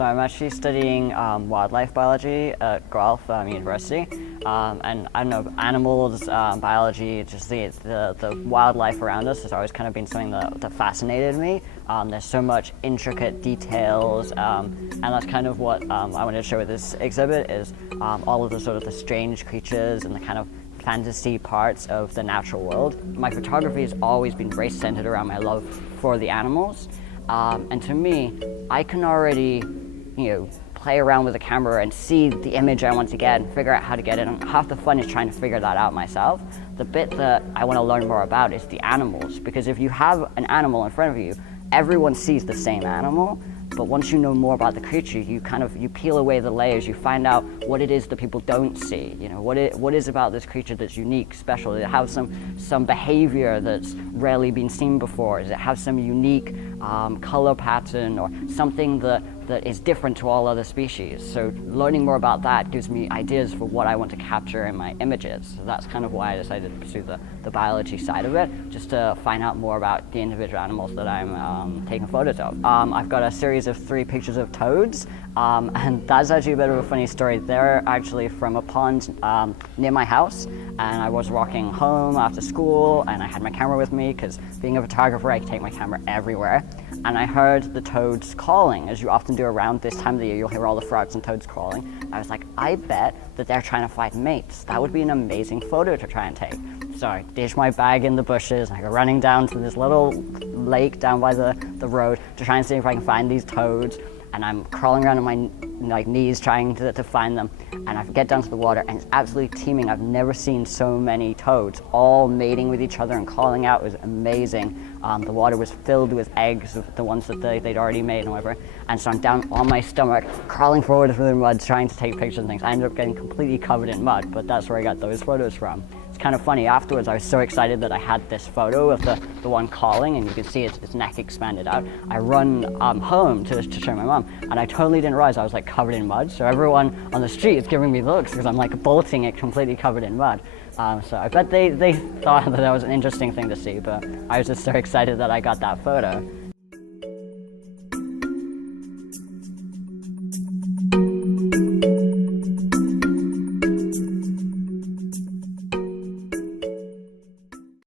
So I'm actually studying wildlife biology at Guelph University, and I don't know, animals, biology, just the wildlife around us has always kind of been something that fascinated me. There's so much intricate details, and that's kind of what I wanted to show with this exhibit is all of the sort of the strange creatures and the kind of fantasy parts of the natural world. My photography has always been very centered around my love for the animals, and to me, I can already, play around with the camera and see the image I want to get and figure out how to get it. And half the fun is trying to figure that out myself. The bit that I want to learn more about is the animals, because if you have an animal in front of you, everyone sees the same animal. But once you know more about the creature, you peel away the layers, you find out what it is that people don't see. What is about this creature that's unique, special? Does it have some behavior that's rarely been seen before? Does it have some unique color pattern or something that is different to all other species? So learning more about that gives me ideas for what I want to capture in my images. So that's kind of why I decided to pursue the biology side of it, just to find out more about the individual animals that I'm taking photos of. I've got a series of 3 pictures of toads, and that's actually a bit of a funny story. They're actually from a pond near my house, and I was walking home after school, and I had my camera with me because being a photographer, I can take my camera everywhere. And I heard the toads calling, as you often do around this time of the year. You'll hear all the frogs and toads calling. I was like, I bet that they're trying to find mates. That would be an amazing photo to try and take. So I ditched my bag in the bushes, and I go running down to this little lake down by the road to try and see if I can find these toads. And I'm crawling around on my knees trying to find them. And I get down to the water, and it's absolutely teeming. I've never seen so many toads all mating with each other and calling out. It was amazing. The water was filled with eggs of the ones that they'd already made and whatever. And so I'm down on my stomach, crawling forward through the mud, trying to take pictures and things. I ended up getting completely covered in mud, but that's where I got those photos from. It's kind of funny, afterwards I was so excited that I had this photo of the one calling, and you can see its neck expanded out. I run home to show my mom, and I totally didn't realize I was like covered in mud, so everyone on the street is giving me looks because I'm like bolting it completely covered in mud. So I bet they thought that was an interesting thing to see, but I was just so excited that I got that photo.